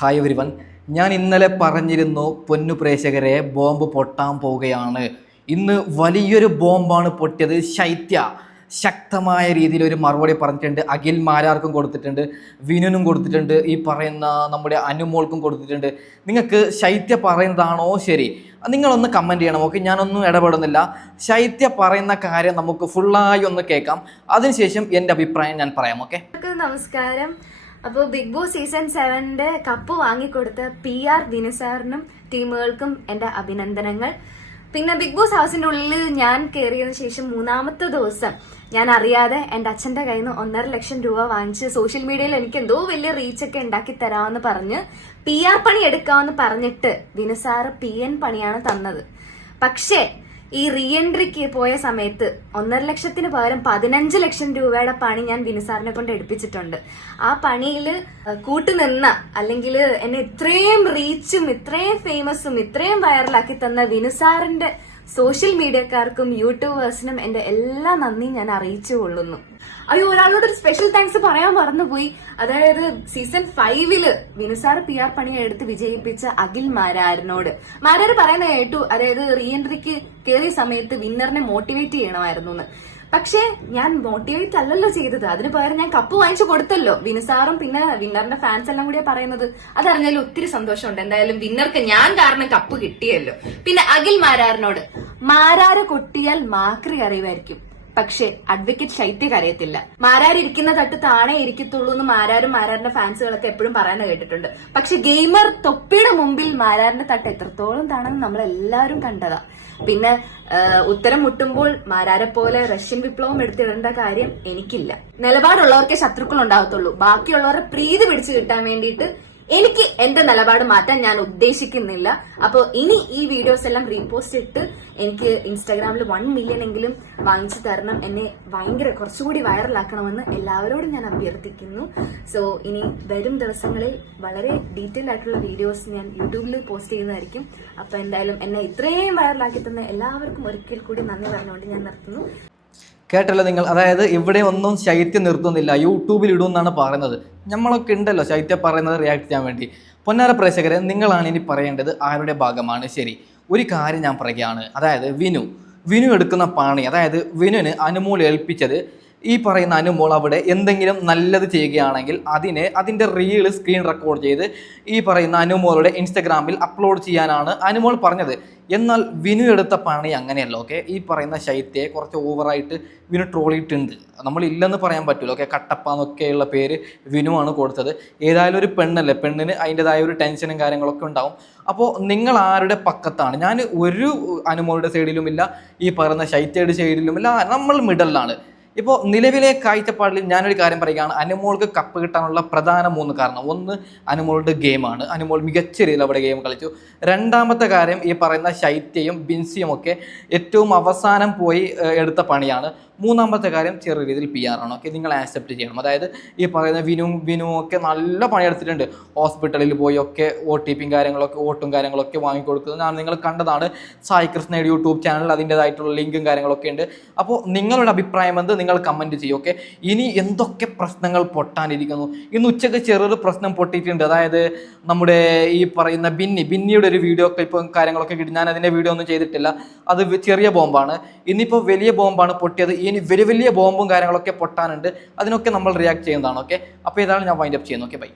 Hi everyone, ഞാൻ ഇന്നലെ പറഞ്ഞിരുന്നു പൊന്നു പ്രേക്ഷകരെ ബോംബ് പൊട്ടാൻ പോവുകയാണ്. ഇന്ന് വലിയൊരു ബോംബാണ് പൊട്ടിയത്. ശക്തമായ രീതിയിൽ ഒരു മറുപടി പറഞ്ഞിട്ടുണ്ട്. അഖിൽ മാരാർക്കും കൊടുത്തിട്ടുണ്ട്, വിനുനും കൊടുത്തിട്ടുണ്ട്, ഈ പറയുന്ന നമ്മുടെ അനുമോൾക്കും കൊടുത്തിട്ടുണ്ട്. നിങ്ങൾക്ക് ശൈത്യ പറയുന്നതാണോ ശരി? നിങ്ങളൊന്ന് കമൻറ്റ് ചെയ്യണം. ഓക്കെ, ഞാനൊന്നും ഇടപെടുന്നില്ല. ശൈത്യ പറയുന്ന കാര്യം നമുക്ക് ഫുള്ളായി ഒന്ന് കേൾക്കാം. അതിനുശേഷം എൻ്റെ അഭിപ്രായം ഞാൻ പറയാം. ഓക്കെ, നമസ്കാരം. അപ്പോൾ ബിഗ് ബോസ് സീസൺ 7 കപ്പ് വാങ്ങിക്കൊടുത്ത PR വിനു സാറിനും ടീമുകൾക്കും എൻ്റെ അഭിനന്ദനങ്ങൾ. പിന്നെ ബിഗ് ബോസ് ഹൗസിന്റെ ഉള്ളിൽ ഞാൻ കയറിയതിനു ശേഷം 3-ാമത്തെ ദിവസം ഞാൻ അറിയാതെ എൻ്റെ അച്ഛന്റെ കയ്യിൽ നിന്ന് 1.5 ലക്ഷം രൂപ വാങ്ങിച്ച് സോഷ്യൽ മീഡിയയിൽ എനിക്ക് എന്തോ വലിയ റീച്ചൊക്കെ ഉണ്ടാക്കി തരാമെന്ന് പറഞ്ഞ് PR പണി എടുക്കാമെന്ന് പറഞ്ഞിട്ട് വിനു സാറ് PN പണിയാണ് തന്നത്. പക്ഷേ ഈ റീ എൻട്രിക്ക് പോയ സമയത്ത് 1.5 ലക്ഷത്തിന് പകരം 15 ലക്ഷം രൂപയുടെ പണി ഞാൻ വിനുസാറിനെ കൊണ്ട് എടുപ്പിച്ചിട്ടുണ്ട്. ആ പണിയിൽ കൂട്ടുനിന്ന അല്ലെങ്കിൽ എന്നെ ഇത്രയും റീച്ചും ഇത്രയും ഫേമസും ഇത്രയും വൈറലാക്കി തന്ന വിനുസാറിന്റെ സോഷ്യൽ മീഡിയക്കാർക്കും യൂട്യൂബേഴ്സിനും എന്റെ എല്ലാ നന്ദിയും ഞാൻ അറിയിച്ചു കൊള്ളുന്നു. അയ്യോ, ഒരാളോട് ഒരു സ്പെഷ്യൽ താങ്ക്സ് പറയാൻ മറന്നുപോയി. അതായത് സീസൺ 5 വിനുസാർ PR പണിയെ എടുത്ത് വിജയിപ്പിച്ച അഖിൽ മാരാറിനോട്. മാരാർ പറയുന്ന കേട്ടു, അതായത് റീ എൻട്രിക്ക് കയറിയ സമയത്ത് വിന്നറിനെ മോട്ടിവേറ്റ് ചെയ്യണമായിരുന്നു എന്ന്. പക്ഷെ ഞാൻ മോട്ടിവേറ്റ് അല്ലല്ലോ ചെയ്തത്, അതിന് പകരം ഞാൻ കപ്പ് വാങ്ങിച്ചു കൊടുത്തല്ലോ. വിനുസാറും പിന്നെ വിന്നറിന്റെ ഫാൻസ് എല്ലാം കൂടിയാ പറയുന്നത്. അതറിഞ്ഞാലും ഒത്തിരി സന്തോഷമുണ്ട്. എന്തായാലും വിന്നർക്ക് ഞാൻ കാരണം കപ്പ് കിട്ടിയല്ലോ. പിന്നെ അഖിൽ മാരാറിനോട്, മാരാറ് കൊട്ടിയാൽ മാക്രി അറിയുമായിരിക്കും, പക്ഷെ അഡ്വക്കേറ്റ് ശൈത്യക്ക് അറിയത്തില്ല. മാരാർ ഇരിക്കുന്ന തട്ട് താണേ ഇരിക്കത്തുള്ളൂ എന്ന് മാരാരും മാരാറിന്റെ ഫാൻസുകളൊക്കെ എപ്പോഴും പറയാൻ കേട്ടിട്ടുണ്ട്. പക്ഷെ ഗെയിമർ തൊപ്പിയുടെ മുമ്പിൽ മാരാറിന്റെ തട്ട് എത്രത്തോളം താണെന്ന് നമ്മൾ എല്ലാവരും കണ്ടതാ. പിന്നെ ഉത്തരം മുട്ടുമ്പോൾ മാരാരെ പോലെ റഷ്യൻ വിപ്ലവം എടുത്തിടേണ്ട കാര്യം എനിക്കില്ല. നിലപാടുള്ളവർക്കേ ശത്രുക്കൾ ഉണ്ടാകത്തുള്ളൂ. ബാക്കിയുള്ളവരെ പ്രീതി പിടിച്ചു കിട്ടാൻ വേണ്ടിയിട്ട് എനിക്ക് എന്റെ നിലപാട് മാറ്റാൻ ഞാൻ ഉദ്ദേശിക്കുന്നില്ല. അപ്പോൾ ഇനി ഈ വീഡിയോസ് എല്ലാം റീപോസ്റ്റ് ഇട്ട് എനിക്ക് ഇൻസ്റ്റാഗ്രാമിൽ 1 മില്യൺ എങ്കിലും വാങ്ങിച്ചു തരണം. എന്നെ ഭയങ്കര കുറച്ചുകൂടി വൈറലാക്കണമെന്ന് എല്ലാവരോടും ഞാൻ അഭ്യർത്ഥിക്കുന്നു. സോ ഇനി വരും ദിവസങ്ങളിൽ വളരെ ഡീറ്റെയിൽ ആയിട്ടുള്ള വീഡിയോസ് ഞാൻ യൂട്യൂബിൽ പോസ്റ്റ് ചെയ്യുന്നതായിരിക്കും. അപ്പൊ എന്തായാലും എന്നെ ഇത്രയും വൈറലാക്കി തന്ന എല്ലാവർക്കും ഒരിക്കൽ കൂടി നന്ദി പറഞ്ഞുകൊണ്ട് ഞാൻ നിർത്തുന്നു. കേട്ടല്ലോ നിങ്ങൾ. അതായത് ഇവിടെ ഒന്നും ശൈത്യം നിർത്തുന്നില്ല, യൂട്യൂബിൽ ഇടുമെന്നാണ് പറയുന്നത്. നമ്മളൊക്കെ ഉണ്ടല്ലോ ശൈത്യ പറയുന്നത് റിയാക്ട് ചെയ്യാൻ വേണ്ടി. പൊന്നാര പ്രേക്ഷകരെ, നിങ്ങളാണ് ഇനി പറയേണ്ടത് ആരുടെ ഭാഗമാണ് ശരി. ഒരു കാര്യം ഞാൻ പറയുകയാണ്. അതായത് വിനു എടുക്കുന്ന പണി, അതായത് വിനുവിന് അനുമോൾ ഏൽപ്പിച്ചത്, ഈ പറയുന്ന അനുമോൾ അവിടെ എന്തെങ്കിലും നല്ലത് ചെയ്യുകയാണെങ്കിൽ അതിൻ്റെ റീല് സ്ക്രീൻ റെക്കോർഡ് ചെയ്ത് ഈ പറയുന്ന അനുമോളുടെ ഇൻസ്റ്റഗ്രാമിൽ അപ്ലോഡ് ചെയ്യാനാണ് അനുമോൾ പറഞ്ഞത്. എന്നാൽ വിനു എടുത്ത പണി അങ്ങനെയല്ല. ഓക്കെ, ഈ പറയുന്ന ശൈത്യയെ കുറച്ച് ഓവറായിട്ട് വിനു ട്രോളിയിട്ടുണ്ട്. നമ്മളില്ലെന്ന് പറയാൻ പറ്റില്ല. ഓക്കെ, കട്ടപ്പ എന്നൊക്കെയുള്ള പേര് വിനുവാണ് കൊടുത്തത്. ഏതായാലും ഒരു പെണ്ണല്ലേ, പെണ്ണിന് അതിൻ്റെതായ ഒരു ടെൻഷനും കാര്യങ്ങളൊക്കെ ഉണ്ടാവും. അപ്പോൾ നിങ്ങൾ ആരുടെ പക്കത്താണ്? ഞാൻ ഒരു അനുമോളുടെ സൈഡിലുമില്ല, ഈ പറയുന്ന ശൈത്യയുടെ സൈഡിലുമില്ല, നമ്മൾ മിഡലിലാണ്. ഇപ്പോൾ നിലവിലെ കാഴ്ചപ്പാടിൽ ഞാനൊരു കാര്യം പറയുകയാണ്. അനുമോൾക്ക് കപ്പ് കിട്ടാനുള്ള പ്രധാന 3 കാരണം. ഒന്ന്, അനുമോളുടെ ഗെയിമാണ്. അനുമോൾ മികച്ച രീതിയിൽ അവിടെ ഗെയിം കളിച്ചു. രണ്ടാമത്തെ കാര്യം, ഈ പറയുന്ന ശൈത്യയും ബിൻസിയും ഒക്കെ ഏറ്റവും അവസാനം പോയി എടുത്ത പണിയാണ്. മൂന്നാമത്തെ കാര്യം, ചെറിയ രീതിയിൽ PR ആണ്. ഓക്കെ, നിങ്ങൾ ആക്സെപ്റ്റ് ചെയ്യണം. അതായത് ഈ പറയുന്ന വിനുവും ഒക്കെ നല്ല പണിയെടുത്തിട്ടുണ്ട്. ഹോസ്പിറ്റലിൽ പോയി ഒക്കെ OTP കാര്യങ്ങളൊക്കെ വോട്ടും കാര്യങ്ങളൊക്കെ വാങ്ങിക്കൊടുക്കുന്നത് ഞാൻ നിങ്ങൾ കണ്ടതാണ്. സായി കൃഷ്ണയുടെ യൂട്യൂബ് ചാനൽ അതിൻ്റെതായിട്ടുള്ള ലിങ്കും കാര്യങ്ങളൊക്കെ ഉണ്ട്. അപ്പോൾ നിങ്ങളുടെ അഭിപ്രായം എന്ത് നിങ്ങൾ കമൻറ്റ് ചെയ്യും. ഓക്കെ, ഇനി എന്തൊക്കെ പ്രശ്നങ്ങൾ പൊട്ടാനിരിക്കുന്നു? ഇന്ന് ഉച്ചയ്ക്ക് ചെറിയൊരു പ്രശ്നം പൊട്ടിയിട്ടുണ്ട്. അതായത് നമ്മുടെ ഈ പറയുന്ന ബിന്നിയുടെ ഒരു വീഡിയോ ക്ലിപ്പും കാര്യങ്ങളൊക്കെ കിട്ടി. ഞാൻ അതിൻ്റെ വീഡിയോ ഒന്നും ചെയ്തിട്ടില്ല. അത് ചെറിയ ബോംബാണ്. ഇന്നിപ്പോൾ വലിയ ബോംബാണ് പൊട്ടിയത്. ഇനി വലിയ ബോംബും കാര്യങ്ങളൊക്കെ പൊട്ടാനുണ്ട്. അതിനൊക്കെ നമ്മൾ റിയാക്ട് ചെയ്യുന്നതാണ്. ഓക്കെ, അപ്പോൾ ഇതാണ് ഞാൻ വൈൻഡ് അപ്പ് ചെയ്യുന്നത്. Okay, by.